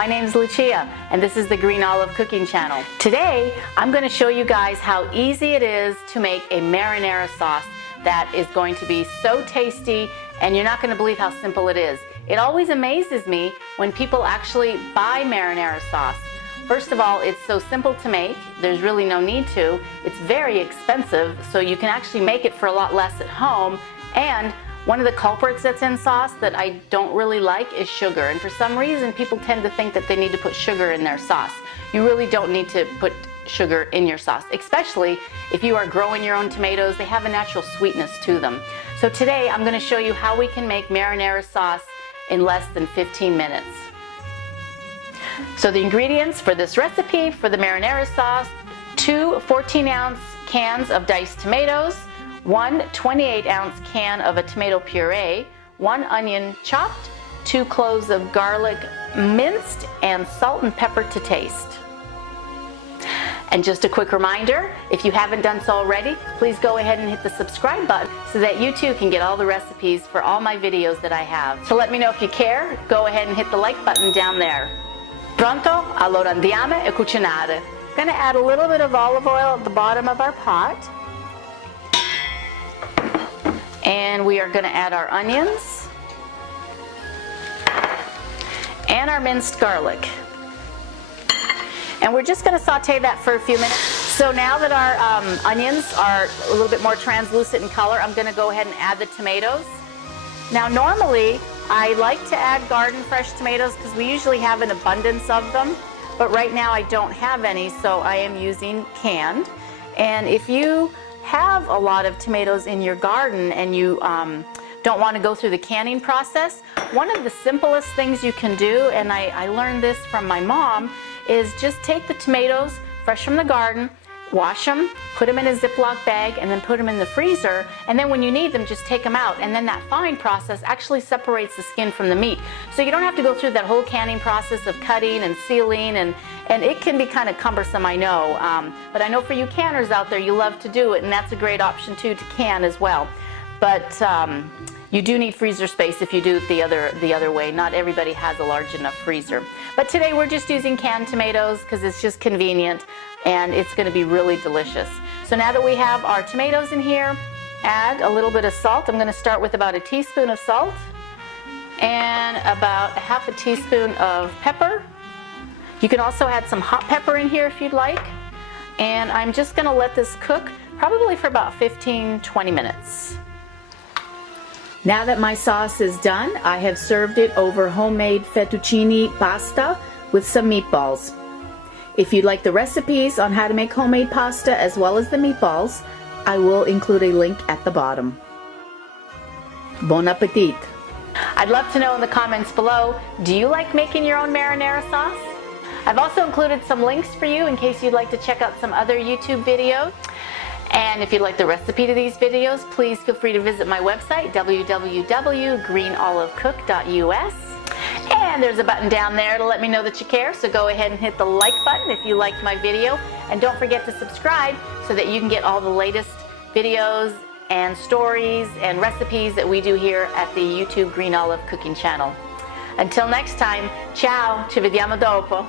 My name is Lucia, and this is the GreenOlive cooking channel. Today, I'm going to show you guys how easy it is to make a marinara sauce that is going to be so tasty, and you're not going to believe how simple it is. It always amazes me when people actually buy marinara sauce. First of all, it's so simple to make. There's really no need to. It's very expensive, so you can actually make it for a lot less at home. And one of the culprits that's in sauce that I don't really like is sugar. And for some reason, people tend to think that they need to put sugar in their sauce. You really don't need to put sugar in your sauce, especially if you are growing your own tomatoes. They have a natural sweetness to them. So today, I'm going to show you how we can make marinara sauce in less than 15 minutes. So the ingredients for this recipe for the marinara sauce: 2 14-ounce cans of diced tomatoes, 1 28-ounce can of a tomato puree, 1 onion chopped, 2 cloves of garlic minced, and salt and pepper to taste. And just a quick reminder, if you haven't done so already, please go ahead and hit the subscribe button so that you too can get all the recipes for all my videos that I have. So let me know if you care. Go ahead and hit the like button down there. Pronto? Allora andiamo a cucinare. I'm going to add a little bit of olive oil at the bottom of our pot. And we are going to add our onions and our minced garlic. And we're just going to saute that for a few minutes. So now that our onions are a little bit more translucent in color, I'm going to go ahead and add the tomatoes. Now normally I like to add garden fresh tomatoes because we usually have an abundance of them, but right now I don't have any, so I am using canned. And if you have a lot of tomatoes in your garden and you don't want to go through the canning process, one of the simplest things you can do, and I learned this from my mom, is just take the tomatoes fresh from the garden, wash them, put them in a Ziploc bag, and then put them in the freezer, and then when you need them, just take them out. And then that fine process actually separates the skin from the meat. So you don't have to go through that whole canning process of cutting and sealing, and it can be kind of cumbersome, I know. But I know for you canners out there, you love to do it, and that's a great option too, to can as well. But you do need freezer space if you do it the other way. Not everybody has a large enough freezer. But today we're just using canned tomatoes because it's just convenient and it's going to be really delicious. So now that we have our tomatoes in here, add a little bit of salt. I'm going to start with about a teaspoon of salt and about a half a teaspoon of pepper. You can also add some hot pepper in here if you'd like. And I'm just going to let this cook probably for about 15-20 minutes. Now that my sauce is done, I have served it over homemade fettuccine pasta with some meatballs. If you'd like the recipes on how to make homemade pasta as well as the meatballs, I will include a link at the bottom. Bon appetit! I'd love to know in the comments below, do you like making your own marinara sauce? I've also included some links for you in case you'd like to check out some other YouTube videos. And if you'd like the recipe to these videos, please feel free to visit my website, www.greenolivecook.us. And there's a button down there to let me know that you care, so go ahead and hit the like button if you liked my video. And don't forget to subscribe so that you can get all the latest videos and stories and recipes that we do here at the YouTube GreenOlive cooking channel. Until next time, ciao, ci vediamo dopo.